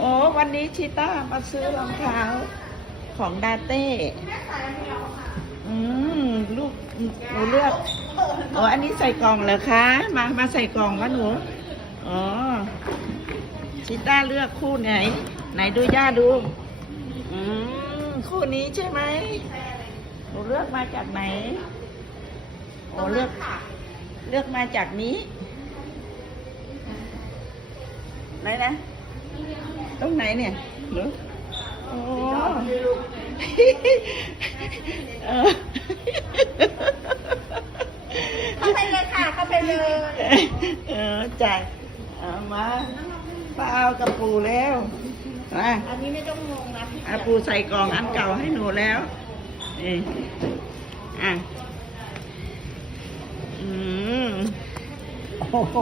โอ้วันนี้ชิต้ามาซื้อรองเท้าของดาเต้ อืมลูกหนูเลือกโอ้อันนี้ใส่กล่องเหรอคะ มามาใส่กล่องวะหนู อ๋อ ชิต้าเลือกคู่ไหน ไหนดูย่าดู อืมคู่นี้ใช่ไหมหนูเลือกมาจากไหนโอ้เลือก เลือกมาจากนี้ไหนนะ ตรงไหนเนี่ยหรือโอ้เออเข้าไปเลยค่ะ เข้าไปเลย เออจ่ายเอามาป้าเอากระปูแล้วมาอันนี้ไม่ต้องงงนะพี่อาปูใส่กล่องอันเก่าให้หนูแล้วนี่อะอืม โอ้โห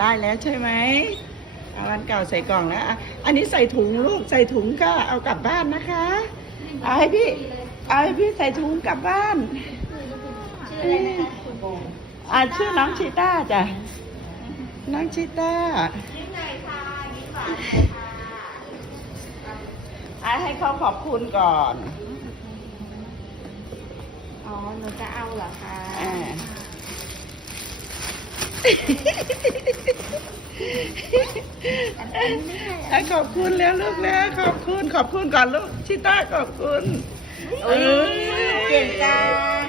ได้แล้วใช่ไหมเอาอันเก่าใส่กล่องแล้วอะอันนี้ใส่ถุงลูกใส่ถุงก็เอากลับบ้านนะคะ เอาให้พี่ เอาให้พี่ใส่ถุงกลับบ้านชื่ออะไรนะคะคุณโบอ่าชื่อน้องชิต้าจ้ะ น้องชิต้าชื่อไหนค่ะยิ้มหวานค่ะอะให้เขาขอบคุณก่อน อ๋อ หนูจะเอาเหรอคะอ่า อะขอบคุณแล้วลูกแล้วขอบคุณขอบคุณก่อนลูกชิต้าขอบคุณ เก่งจัง